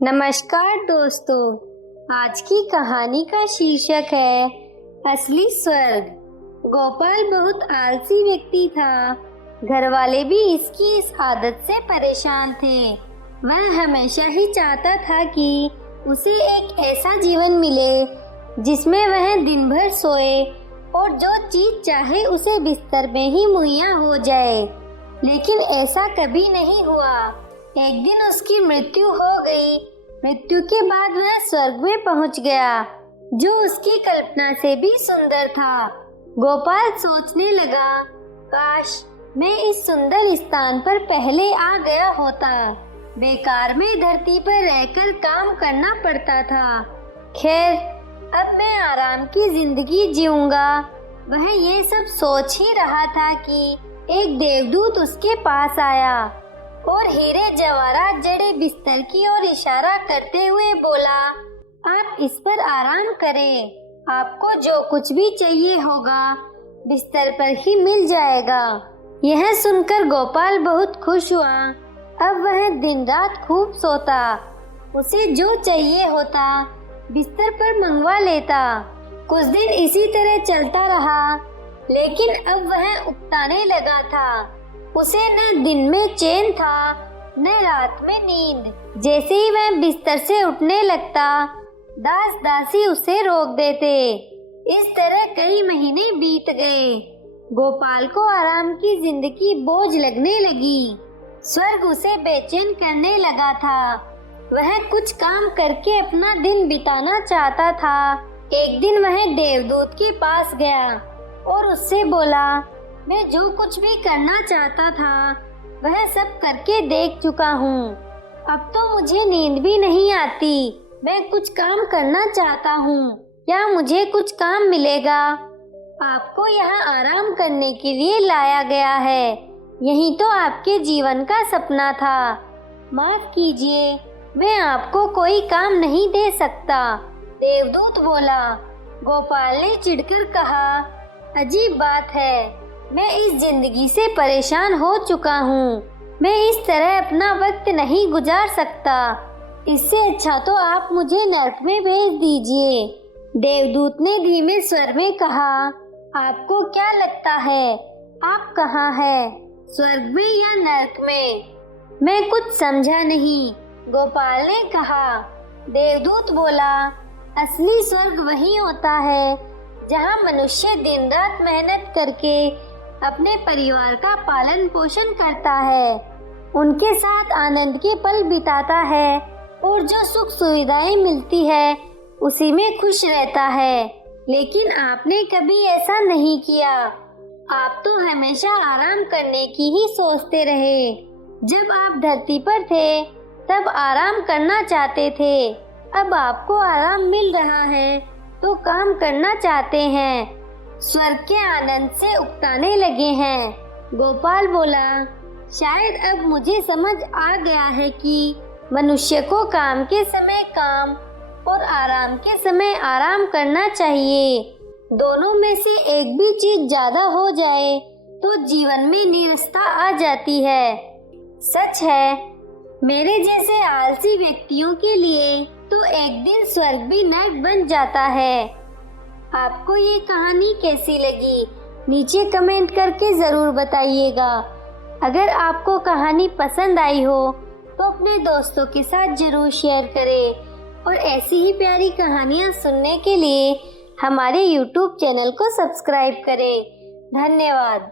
नमस्कार दोस्तों, आज की कहानी का शीर्षक है असली स्वर्ग। गोपाल बहुत आलसी व्यक्ति था। घर वाले भी इसकी इस आदत से परेशान थे। वह हमेशा ही चाहता था कि उसे एक ऐसा जीवन मिले जिसमें वह दिन भर सोए और जो चीज चाहे उसे बिस्तर में ही मुहैया हो जाए, लेकिन ऐसा कभी नहीं हुआ। एक दिन उसकी मृत्यु हो गई। मृत्यु के बाद वह स्वर्ग में पहुंच गया, जो उसकी कल्पना से भी सुंदर था। गोपाल सोचने लगा, काश मैं इस सुंदर स्थान पर पहले आ गया होता। बेकार में धरती पर रहकर काम करना पड़ता था। खैर, अब मैं आराम की जिंदगी जीऊंगा। वह ये सब सोच ही रहा था कि एक देवदूत उसके पास आया और हीरे जवाहरात जड़े बिस्तर की ओर इशारा करते हुए बोला, आप इस पर आराम करें। आपको जो कुछ भी चाहिए होगा बिस्तर पर ही मिल जाएगा। यह सुनकर गोपाल बहुत खुश हुआ। अब वह दिन रात खूब सोता। उसे जो चाहिए होता बिस्तर पर मंगवा लेता। कुछ दिन इसी तरह चलता रहा, लेकिन अब वह उकताने लगा था। उसे न दिन में चैन था न रात में नींद। जैसे ही वह बिस्तर से उठने लगता, दास दासी उसे रोक देते। इस तरह कई महीने बीत गए। गोपाल को आराम की जिंदगी बोझ लगने लगी। स्वर्ग उसे बेचैन करने लगा था। वह कुछ काम करके अपना दिन बिताना चाहता था। एक दिन वह देवदूत के पास गया और उससे बोला, मैं जो कुछ भी करना चाहता था वह सब करके देख चुका हूँ। अब तो मुझे नींद भी नहीं आती। मैं कुछ काम करना चाहता हूँ। क्या मुझे कुछ काम मिलेगा? आपको यहाँ आराम करने के लिए लाया गया है। यही तो आपके जीवन का सपना था। माफ कीजिए, मैं आपको कोई काम नहीं दे सकता। देवदूत बोला। गोपाल ने चिढ़कर कहा, अजीब बात है, मैं इस जिंदगी से परेशान हो चुका हूँ। मैं इस तरह अपना वक्त नहीं गुजार सकता। इससे अच्छा तो आप मुझे नर्क में भेज दीजिए। देवदूत ने धीमे स्वर में कहा, आपको क्या लगता है आप कहाँ हैं, स्वर्ग में या नर्क में? मैं कुछ समझा नहीं, गोपाल ने कहा। देवदूत बोला, असली स्वर्ग वही होता है जहाँ मनुष्य दिन रात मेहनत करके अपने परिवार का पालन पोषण करता है, उनके साथ आनंद के पल बिताता है और जो सुख सुविधाएं मिलती है उसी में खुश रहता है। लेकिन आपने कभी ऐसा नहीं किया। आप तो हमेशा आराम करने की ही सोचते रहे। जब आप धरती पर थे तब आराम करना चाहते थे। अब आपको आराम मिल रहा है तो काम करना चाहते हैं। स्वर्ग के आनंद से उकताने लगे हैं। गोपाल बोला, शायद अब मुझे समझ आ गया है कि मनुष्य को काम के समय काम और आराम के समय आराम करना चाहिए। दोनों में से एक भी चीज ज्यादा हो जाए तो जीवन में नीरसता आ जाती है। सच है, मेरे जैसे आलसी व्यक्तियों के लिए तो एक दिन स्वर्ग भी नर्क बन जाता है। आपको ये कहानी कैसी लगी नीचे कमेंट करके ज़रूर बताइएगा। अगर आपको कहानी पसंद आई हो तो अपने दोस्तों के साथ ज़रूर शेयर करें और ऐसी ही प्यारी कहानियाँ सुनने के लिए हमारे YouTube चैनल को सब्सक्राइब करें। धन्यवाद।